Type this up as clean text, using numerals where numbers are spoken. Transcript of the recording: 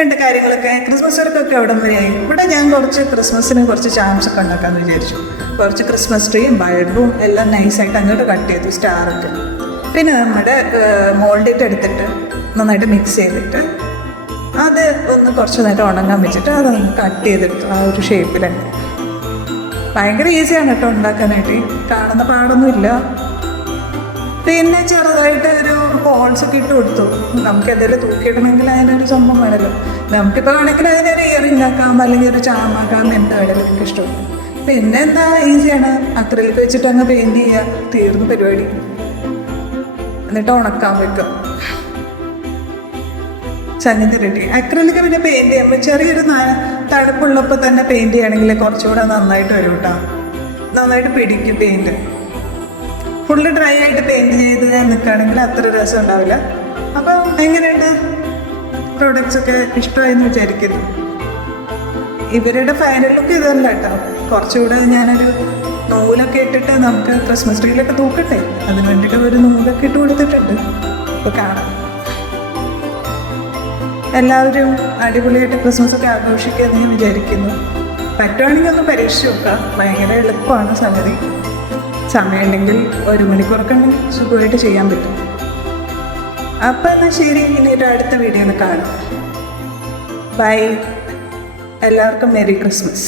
രണ്ട് കാര്യങ്ങളൊക്കെ ക്രിസ്മസ് വർക്കൊക്കെ അവിടെ വരെയായി. ഇവിടെ ഞാൻ ക്രിസ്മസിന് കുറച്ച് ചാംസ് ഒക്കെ ഉണ്ടാക്കാമെന്ന് വിചാരിച്ചു. കുറച്ച് ക്രിസ്മസ് ട്രീയും ബൾബും എല്ലാം നൈസായിട്ട് അങ്ങോട്ട് കട്ട് ചെയ്തു, സ്റ്റാറൊക്കെ. പിന്നെ നമ്മുടെ മോൾഡിട്ട് എടുത്തിട്ട് നന്നായിട്ട് മിക്സ് ചെയ്തിട്ട് അത് ഒന്ന് കുറച്ച് നേരം ഉണങ്ങാൻ വെച്ചിട്ട് അതൊന്ന് കട്ട് ചെയ്തെടുത്തു ആ ഒരു ഷേപ്പിലുണ്ട്. ഭയങ്കര ഈസിയാണ് കേട്ടോ ഉണ്ടാക്കാനായിട്ട്, കാണുന്ന പാടൊന്നുമില്ല. പിന്നെ ചെറുതായിട്ട് ഒരു ഹോൾസ് ഒക്കെ ഇട്ട് കൊടുത്തു. നമുക്ക് എന്തെങ്കിലും തൂക്കിയിടണമെങ്കിൽ അതിനൊരു സംഭവം വേണമല്ലോ. നമുക്കിപ്പോൾ വേണമെങ്കിൽ അതിനൊരു ഇയറിംഗ് ആക്കാം, അല്ലെങ്കിൽ ഒരു ചാമാക്കാം, എന്താ വേണമെങ്കിലും എനിക്ക് ഇഷ്ടമുണ്ട്. പിന്നെ എന്താ ഈസിയാണ്, അക്രിലിക് വെച്ചിട്ട് അങ്ങ് പെയിൻറ് ചെയ്യുക, തീർന്നു പരിപാടി. എന്നിട്ട് ഉണക്കാൻ വെക്കുക, സംഗതി റെഡി. അക്രിലിക് പിന്നെ പെയിൻറ് ചെയ്യുമ്പോൾ ചെറിയൊരു തണുപ്പുള്ളപ്പോൾ തന്നെ പെയിൻറ് ചെയ്യുകയാണെങ്കിൽ കുറച്ചുകൂടെ നന്നായിട്ട് വരും കേട്ടോ, നന്നായിട്ട് പിടിക്കും പെയിൻറ്. ഫുള്ള് ഡ്രൈ ആയിട്ട് പെയിൻറ് ചെയ്ത് നിൽക്കുകയാണെങ്കിൽ അത്ര രസം ഉണ്ടാവില്ല. അപ്പം എങ്ങനെയുണ്ട് പ്രോഡക്റ്റ്സ് ഒക്കെ ഇഷ്ടമായെന്ന് വിചാരിക്കുന്നു. ഇവരുടെ ഫൈനൽ ലുക്ക് ഇതല്ല കേട്ടോ, കുറച്ചുകൂടെ ഞാനൊരു നൂലൊക്കെ ഇട്ടിട്ട് നമുക്ക് ക്രിസ്മസ് ട്രീയിലൊക്കെ തൂക്കട്ടെ, അതിന് വേണ്ടിയിട്ട് ഒരു നൂലൊക്കെ ഇട്ട് കൊടുത്തിട്ടുണ്ട്. ഇപ്പോൾ കാണാം. എല്ലാവരും അടിപൊളിയായിട്ട് ക്രിസ്മസ് ഒക്കെ ആഘോഷിക്കുമെന്ന് ഞാൻ വിചാരിക്കുന്നു. പറ്റുവാണെങ്കിൽ ഒന്ന് പരീക്ഷിച്ച് നോക്കാം, ഭയങ്കര എളുപ്പമാണ് സംഗതി. സമയമുണ്ടെങ്കിൽ 1 മണിക്കൂറൊക്കെ ഉണ്ടെങ്കിൽ സുഖമായിട്ട് ചെയ്യാൻ പറ്റും. അപ്പം എന്നാൽ ശരി, ഇനി ഒരു അടുത്ത വീഡിയോയിൽ കാണാം. ബൈ. എല്ലാവർക്കും മെറി ക്രിസ്മസ്.